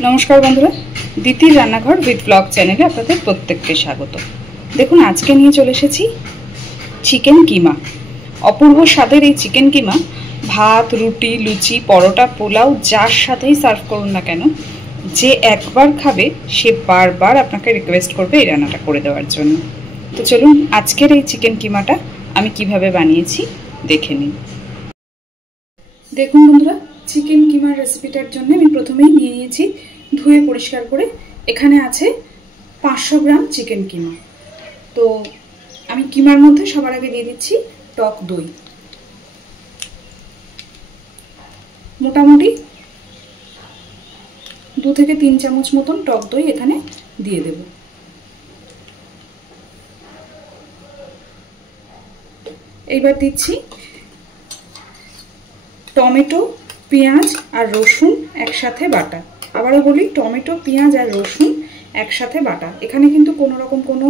नमस्कार बंधुरा दीतिर रान्नाघर with blog चैनेले आपनादेर प्रत्येकके स्वागत। देखुन आज के निये चले एसेछि चिकेन किमा। अपूर्व स्वादेर एई चिकेन किमा भात रुटी लुचि परोटा पोलाओ जार साथेई सार्व करुन ना केन जे एकबार खाबे से बार बार आपनाके रिक्वेस्ट करबे एई रान्नाटा करे देওয়ার জন্য। तो चलुन आजकेर एई चिकेन किमाटा आमि किभाबे बानिয়েছি देखे निन। देखुन बंधुरा चिकेन किमार रेसिपिटार जन्य आमि प्रथमेई निये निয়েছি धुए परिष्कार करे एखाने आछे 500 ग्राम चिकेन किमा। तो आमि किमार मধ্যে सबार आगे दिए दिচ্ছি टक दई मोटामुटी 2 থেকে 3 চামচ মতন টক দই এখানে দিয়ে দেব। এইবার দিচ্ছি টমেটো পেঁয়াজ আর রসুন একসাথে বাটা। আবারও বলি টমেটো পেঁয়াজ আর রসুন একসাথে বাটা। এখানে কিন্তু কোনো রকম কোনো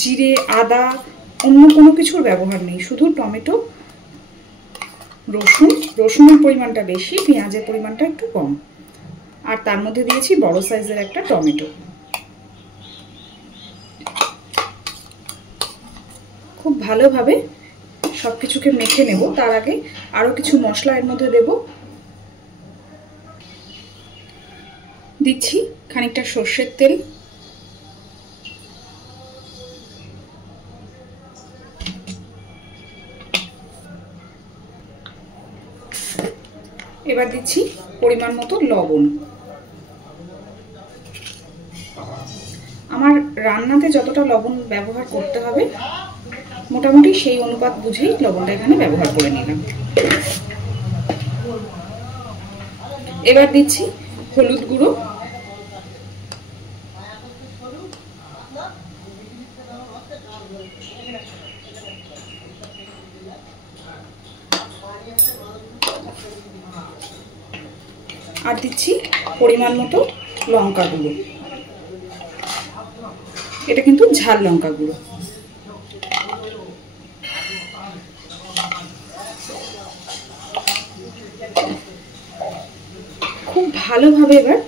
জিরে আদা অন্য কোনো কিছুর ব্যবহার নেই, শুধু টমেটো রসুন। রসুনের পরিমাণটা বেশি, পেঁয়াজের পরিমাণটা একটু কম। আর তার মধ্যে দিয়েছি বড় সাইজের একটা টমেটো। খুব ভালোভাবে সবকিছুকে মেখে নেব। তার আগে আরো কিছু মশলা এর মধ্যে দেব। দিচ্ছি খানিকটা সরষের তেল, এবার দিচ্ছি পরিমাণ মতো লবণ। আমার রান্নাতে যতটা লবণ ব্যবহার করতে হবে মোটামুটি সেই অনুপাত বুঝেই লবণটা এখানে ব্যবহার করে নিলাম। এবার দিচ্ছি হলুদ গুঁড়ো, আর দিচ্ছি পরিমাণ মতো লঙ্কা গুঁড়ো। এটা কিন্তু ঝাল লঙ্কা গুঁড়ো। খুব ভালোভাবে এবার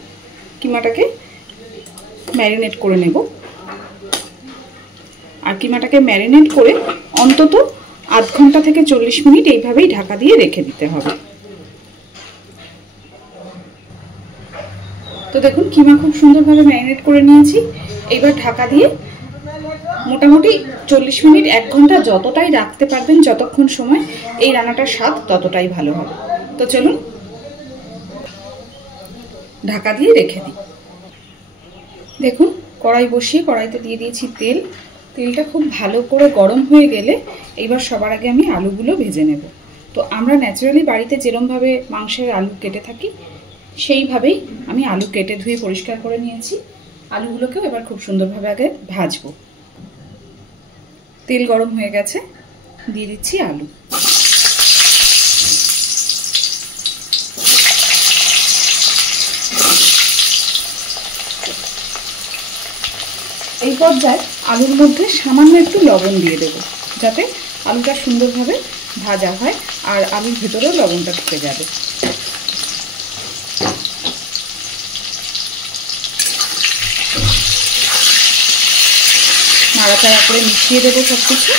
কিমাটাকে ম্যারিনেট করে নেব। আর কিমাটাকে ম্যারিনেট করে অন্তত আধ ঘন্টা থেকে 40 মিনিট এইভাবেই ঢাকা দিয়ে রেখে দিতে হবে। তো দেখুন কিমা খুব সুন্দরভাবে ম্যারিনেট করে নিয়েছি। এইবার ঢাকা দিয়ে মোটামুটি 40 মিনিট 1 ঘন্টা যতটাই রাখতে পারবেন, যতক্ষণ সময় এই রান্নাটার স্বাদ ততটাই ভালো হবে। তো চলুন ঢাকা দিয়ে রেখে দিই। দেখুন কড়াই বসিয়ে কড়াইতে দিয়ে দিয়েছি তেল। তেলটা খুব ভালো করে গরম হয়ে গেলে এইবার সবার আগে আমি আলুগুলো ভেজে নেব। তো আমরা ন্যাচারালি বাড়িতে যেরকমভাবে মাংসের আলু কেটে থাকি সেইভাবেই আমি আলু কেটে ধুয়ে পরিষ্কার করে নিয়েছি। আলুগুলোকেও এবার খুব সুন্দরভাবে আগে ভাজবো। তেল গরম হয়ে গেছে, দিয়ে দিচ্ছি আলু। এই পর্যায়ে আলুর মধ্যে সামান্য একটু লবণ দিয়ে দেব, যাতে আলুটা সুন্দরভাবে ভাজা হয় আর আলুর ভেতরেও লবণটা ঢুকে যাবে। নাড়াচাড়া করে মিশিয়ে দেবো সবকিছু।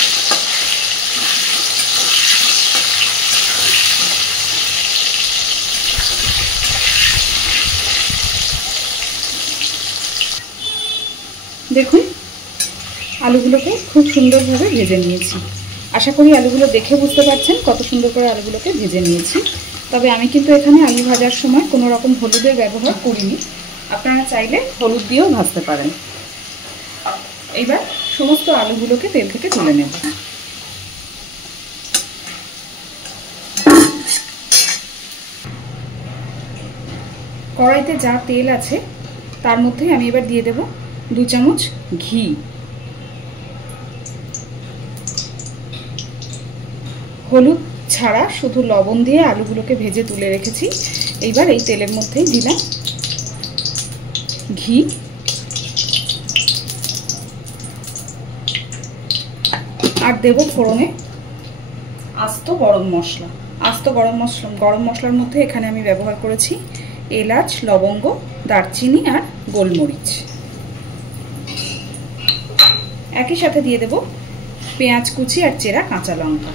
দেখুন আলুগুলোকে খুব সুন্দরভাবে ভেজে নিয়েছি। আশা করি আলুগুলো দেখে বুঝতে পারছেন কত সুন্দর করে আলুগুলোকে ভেজে নিয়েছি। তবে আমি কিন্তু এখানে আলু ভাজার সময় কোনো রকম হলুদের ব্যবহার করিনি, আপনারা চাইলে হলুদ দিয়েও ভাজতে পারেন। এইবার সমস্ত আলুগুলোকে তেল থেকে তুলে নেব। কড়াইতে যা তেল আছে তার মধ্যে আমি এবার দিয়ে দেব 2 চামচ ঘি। হলুদ ছাড়া শুধু লবণ দিয়ে আলুগুলোকে ভেজে তুলে রেখেছি। এইবার এই তেলের মধ্যেই দিলাম ঘি। আর দেব ফোড়নে আস্ত গরম মশলা। আস্ত গরম মশলার মধ্যে এখানে আমি ব্যবহার করেছি এলাচ লবঙ্গ দারচিনি আর গোলমরিচ। একই সাথে দিয়ে দেব পেঁয়াজ কুচি আর চেরা কাঁচা লঙ্কা।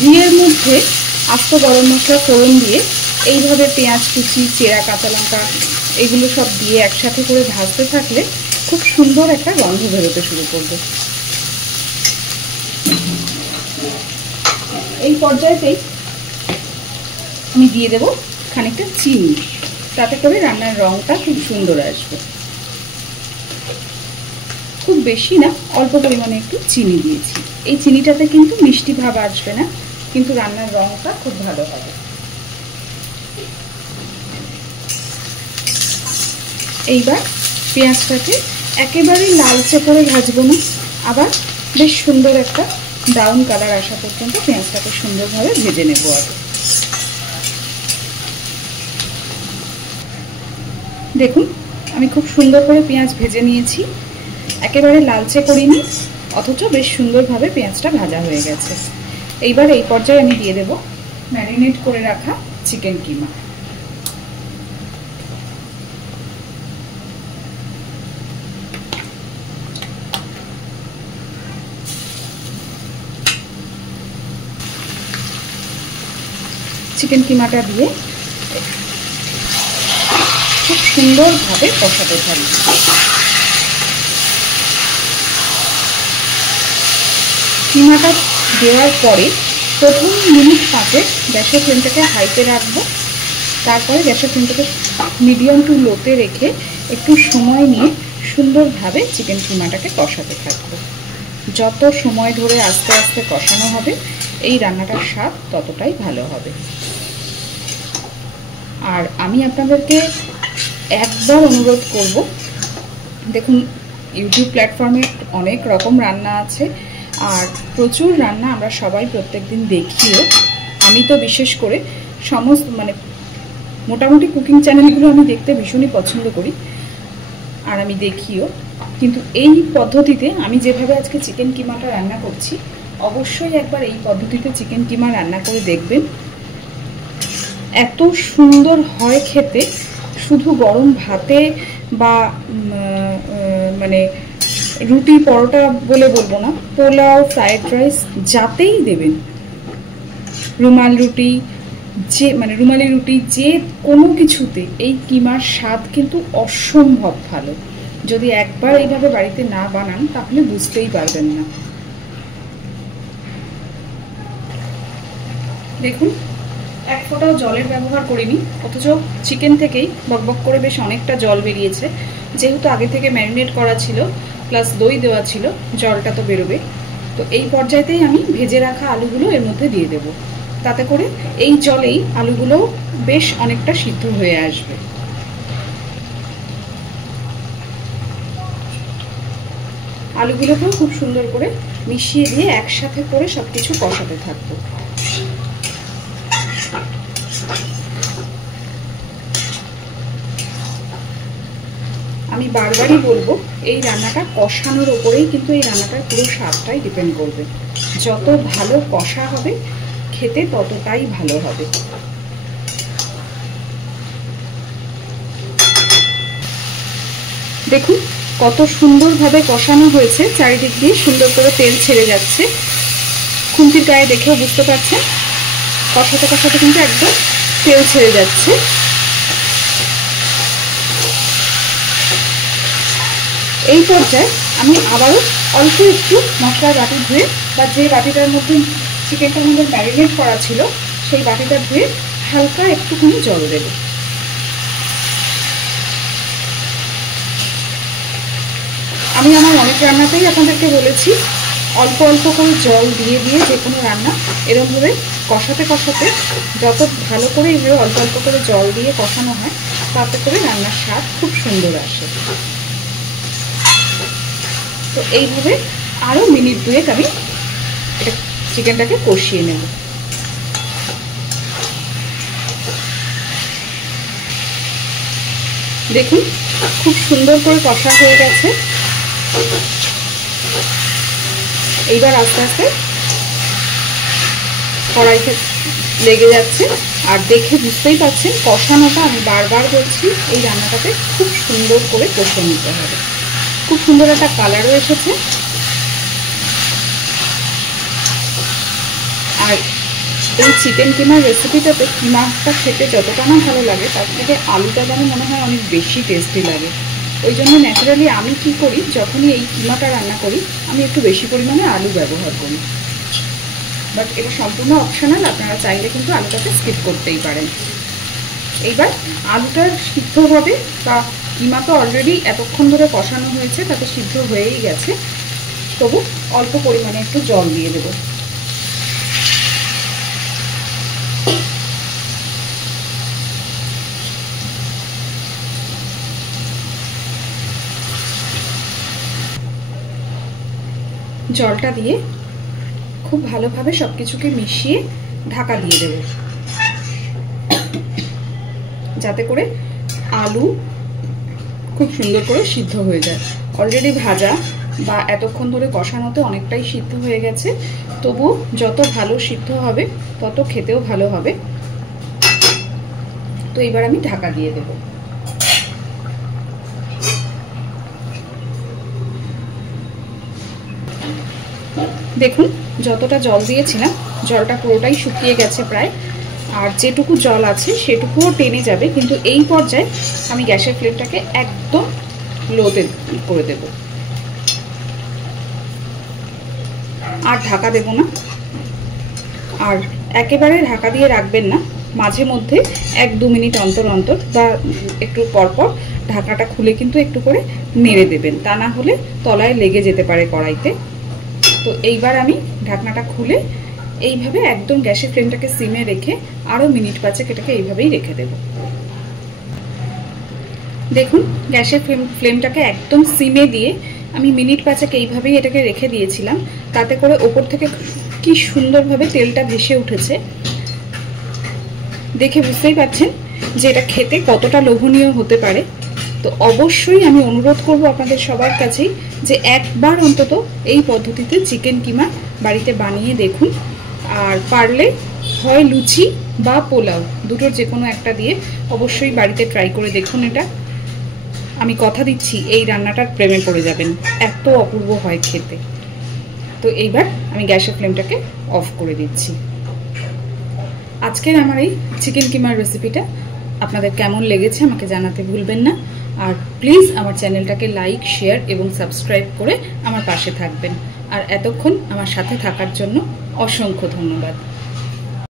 ঘিয়ের মধ্যে আস্ত গরম মশলা ফোড়ন দিয়ে এইভাবে পেঁয়াজ কুচি, চেরা কাঁচা লঙ্কা এগুলো সব দিয়ে একসাথে করে ভাজতে থাকলে খুব সুন্দর একটা গন্ধ বেরোতে শুরু করবে। এই পর্যায়েতেই আমি দিয়ে দেব খানিকটা চিনি, তাতে করে রান্নার রঙটা খুব সুন্দর আসবে। খুব বেশি না, অল্প পরিমাণে একটু চিনি দিয়েছি। এই চিনিটাতে কিন্তু মিষ্টি ভাব আসবে না, কিন্তু রান্নার রঙটা খুব ভালো হবে। এইবার পেঁয়াজটাকে একেবারেই লালচে করে ভাজবো না, আবার বেশ সুন্দর একটা ব্রাউন কালার আসা পর্যন্ত পেঁয়াজটাকে সুন্দরভাবে ভেজে নেব। আগে দেখুন আমি খুব সুন্দর করে পেঁয়াজ ভেজে নিয়েছি, একেবারে লালচে করিনি, অথচ বেশ সুন্দরভাবে পেঁয়াজটা ভাজা হয়ে গেছে। এইবার এই পর্যায়ে আমি দিয়ে দেব ম্যারিনেট করে রাখা চিকেন কিমা। চিকেন কিমাটা দিয়ে খুব সুন্দরভাবে কষাতে থাকবে। কিমাটা দেওয়ার পরে প্রথম মিনিট 5 গ্যাসের ফ্লেমটাকে হাইতে রাখবো, তারপরে গ্যাসের ফ্লেমটাকে মিডিয়াম টু লোতে রেখে একটু সময় নিয়ে সুন্দরভাবে চিকেন কিমাটাকে কষাতে থাকবো। যত সময় ধরে আস্তে আস্তে কষানো হবে এই রান্নাটার স্বাদ ততটাই ভালো হবে। আর আমি আপনাদেরকে একবার অনুরোধ করব, দেখুন ইউটিউব প্ল্যাটফর্মে অনেক রকম রান্না আছে আর প্রচুর রান্না আমরা সবাই প্রত্যেকদিন দেখিও। আমি তো বিশেষ করে সমস্ত মোটামুটি কুকিং চ্যানেলগুলো আমি দেখতে ভীষণই পছন্দ করি আর আমি দেখিও, কিন্তু এই পদ্ধতিতে আমি যেভাবে আজকে চিকেন কিমাটা রান্না করছি অবশ্যই একবার এই পদ্ধতিতে চিকেন কিমা রান্না করে দেখবেন। এত সুন্দর হয় খেতে, শুধু গরম ভাতে বা রুটি পরোটা বলে বলবো না, পোলাও, ফ্রাইড রাইস যাতেই দেবেন, রুমালি রুটি যে কোনো কিছুতে এই কিমার স্বাদ কিন্তু অসম্ভব ভালো। যদি একবার এইভাবে বাড়িতে না বানান তাহলে বুঝতেই পারবেন না। দেখুন এক ফোঁটাও জলের ব্যবহার করিনি, অথচ চিকেন থেকেই বকবক করে বেশ অনেকটা জল বেরিয়েছে। যেহেতু আগে থেকে ম্যারিনেট করা ছিল প্লাস দই দেওয়া ছিল, জলটা তো বেরোবে। তো এই পর্যায়েতেই আমি ভেজে রাখা আলুগুলো এর মধ্যে দিয়ে দেব, তাতে করে এই জলেই আলুগুলো বেশ অনেকটা সিদ্ধ হয়ে আসবে। আলুগুলোকেও খুব সুন্দর করে মিশিয়ে দিয়ে একসাথে করে সবকিছু কষাতে থাকবো। আমি বারবারই বলবো এই রান্নাটা কষানোর ওপরেই কিন্তু এই রান্নাটার পুরো স্বাদটাই ডিপেন্ড করবে। যত ভালো কষা হবে খেতে ততটাই ভালো হবে। দেখুন কত সুন্দরভাবে কষানো হয়েছে, চারিদিক দিয়ে সুন্দর করে তেল ছেড়ে যাচ্ছে। খুন্তির গায়ে দেখেও বুঝতে পারছেন কষাতে কষাতে কিন্তু একদম তেল ছেড়ে যাচ্ছে। এই পর্যায়ে আমি আবারও অল্প একটু মশলার বাটি ধুয়ে বা যে বাটিটার মধ্যে চিকেনটার মধ্যে ম্যারিনেট করা ছিল সেই বাটিটা ধুয়ে হালকা একটুখানি জল দেব। আমি আমার অনেক রান্নাতেই আপনাদেরকে বলেছি অল্প অল্প করে জল দিয়ে দিয়ে যে কোনো রান্না এরকমভাবে কষাতে কষাতে যত ভালো করে এইভাবে অল্প অল্প করে জল দিয়ে কষানো হয় তাতে করে রান্নার স্বাদ খুব সুন্দর আসে। তো এইভাবে আরও মিনিট 2 আমি এটা চিকেনটাকে কষিয়ে নেব। দেখুন খুব সুন্দর করে কষা হয়ে গেছে। এইবার আস্তে আস্তে কড়াইতে লেগে যাচ্ছে। আর দেখে বুঝতেই পারছেন কষানোটা, আমি বারবার বলছি এই রান্নাটাতে খুব সুন্দর করে কষে নিতে হবে। খুব সুন্দর একটা কালারও এসেছে। আর এই চিকেন কিমার রেসিপিটাতে কিমাটা খেতে যতটা না ভালো লাগে তার থেকে আলুটা যেন মনে হয় অনেক বেশি টেস্টি লাগে। ওই জন্য ন্যাচারালি আমি কি করি, যখনই এই কিমাটা রান্না করি আমি একটু বেশি পরিমাণে আলু ব্যবহার করি। বাট এটা সম্পূর্ণ অপশনাল, আপনারা চাইলে কিন্তু আলুটাকে স্কিপ করতেই পারেন। এইবার আলুটা সিদ্ধ হবে, বা কিমা তো অলরেডি এতক্ষণ ধরে কষানো হয়েছে, তাতে সিদ্ধ হয়েই গেছে, তবু অল্প পরিমাণে একটু জল দিয়ে দেবো। জলটা দিয়ে খুব ভালোভাবে সব কিছুকে মিশিয়ে ঢাকা দিয়ে দেব, যাতে করে আলু খুব সুন্দর করে সিদ্ধ হয়ে যায়। অলরেডি ভাজা বা এতক্ষণ ধরে কষানোতে অনেকটাই সিদ্ধ হয়ে গেছে, তবু যত ভালো সিদ্ধ হবে তত খেতেও ভালো হবে। তো এবার আমি ঢাকা দিয়ে দেব। দেখুন যতটা জল দিয়েছিলাম জলটা পুরোটাই শুকিয়ে গেছে প্রায়, আর যেটুকু জল আছে সেটুকুও টেনে যাবে। কিন্তু এই পর্যায়ে আমি গ্যাসের ফ্লেমটাকে একদম লোতে করে দেব, আর ঢাকা দেব না। আর একেবারে ঢাকা দিয়ে রাখবেন না, মাঝে মধ্যে 1-2 মিনিট অন্তর অন্তর বা একটু পরপর ঢাকাটা খুলে কিন্তু একটু করে নেড়ে দেবেন, তা না হলে তলায় লেগে যেতে পারে কড়াইতে। তো এইবার আমি ঢাকনাটা খুলে এইভাবে একদম গ্যাসের ফ্লেমটাকে সিমে রেখে আরও মিনিট 5 এটাকে এইভাবেই রেখে দেব। দেখুন গ্যাসের ফ্লেমটাকে একদম সিমে দিয়ে আমি মিনিট 5 এইভাবেই এটাকে রেখে দিয়েছিলাম, তাতে করে ওপর থেকে কি সুন্দরভাবে তেলটা ভেসে উঠেছে। দেখে বুঝতেই পারছেন যে এটা খেতে কতটা লোভনীয় হতে পারে। তো অবশ্যই আমি অনুরোধ করব আপনাদের সবার কাছেই যে একবার অন্তত এই পদ্ধতিতে চিকেন কিমা বাড়িতে বানিয়ে দেখুন। আর পারলে হয় লুচি বা পোলাও, দুটোর যে কোনো একটা দিয়ে অবশ্যই বাড়িতে ট্রাই করে দেখুন। এটা আমি কথা দিচ্ছি এই রান্নাটার প্রেমে পড়ে যাবেন, এত অপূর্ব হয় খেতে। তো এইবার আমি গ্যাসের ফ্লেমটাকে অফ করে দিচ্ছি। আজকের আমার এই চিকেন কিমার রেসিপিটা আপনাদের কেমন লেগেছে আমাকে জানাতে ভুলবেন না। আর প্লিজ আমার চ্যানেলটাকে লাইক, শেয়ার এবং সাবস্ক্রাইব করে আমার পাশে থাকবেন। আর এতক্ষণ আমার সাথে থাকার জন্য অসংখ্য ধন্যবাদ।